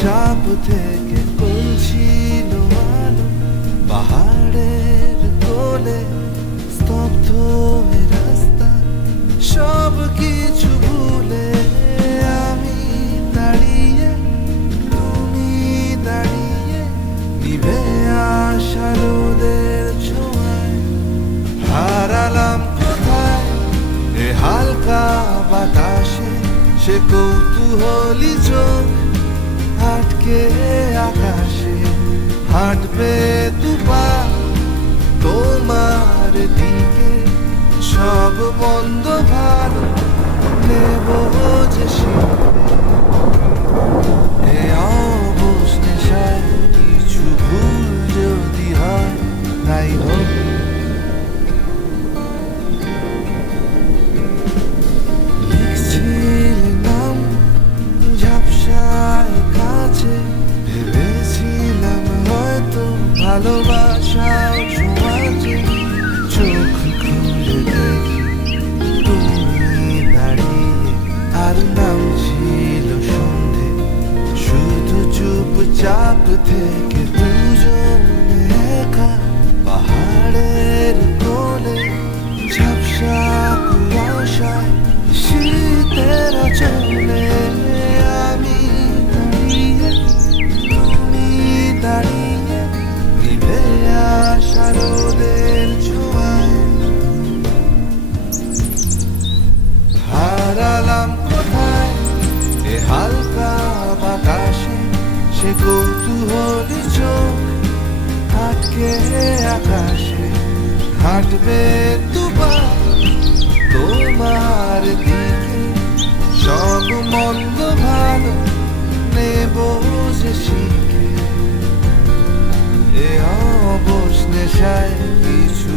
চাপ থেকে কলছিল আলো, পাহাড়ের কোলে স্তব্ধ হয়ে রাস্তা, সব কিছু ভুলে আমি দাঁড়িয়ে, তুমি দাঁড়িয়ে, নিভে আসা রোদের ছোঁয়ায়। হারালাম কোথায় এ হালকা বাতাসে, সে কৌতূহলী চোখ আটকে আকাশে। হাঁটবে দুপা তোমার দিকে, সব বন্ধ ভালো নেব যে এ অবশ নেশায়। কিছু ভুল যদি হয় তাই হোক, লিখছিলে নাম ঝাপসায় কাছে, ভেবেছিলাম হয়তো ভালোবাসাও ছোঁয়াছে। চোখ খুলে দেখি তুমি দাঁড়িয়ে, আর নাম ছিল সন্ধে। শুধু চুপচাপ থেকে দুজনে একা, পাহাড়ের কোলে ঝাপসা কুয়াশায়, শীতের চলে আমি দাঁড়িয়ে, তুমি দাঁড়িয়ে, নিভে আসা রোদের ছোঁয়ায়। হারালাম কোথায় এ হালকা বাতাসে, সে কৌতূহলী চোখ আটকে আকাশে। হাঁটবে দুবার তোমার দিকে, সব মন্দ ভালো নেব যে শিখে। এ অবশ নেশায় কিছু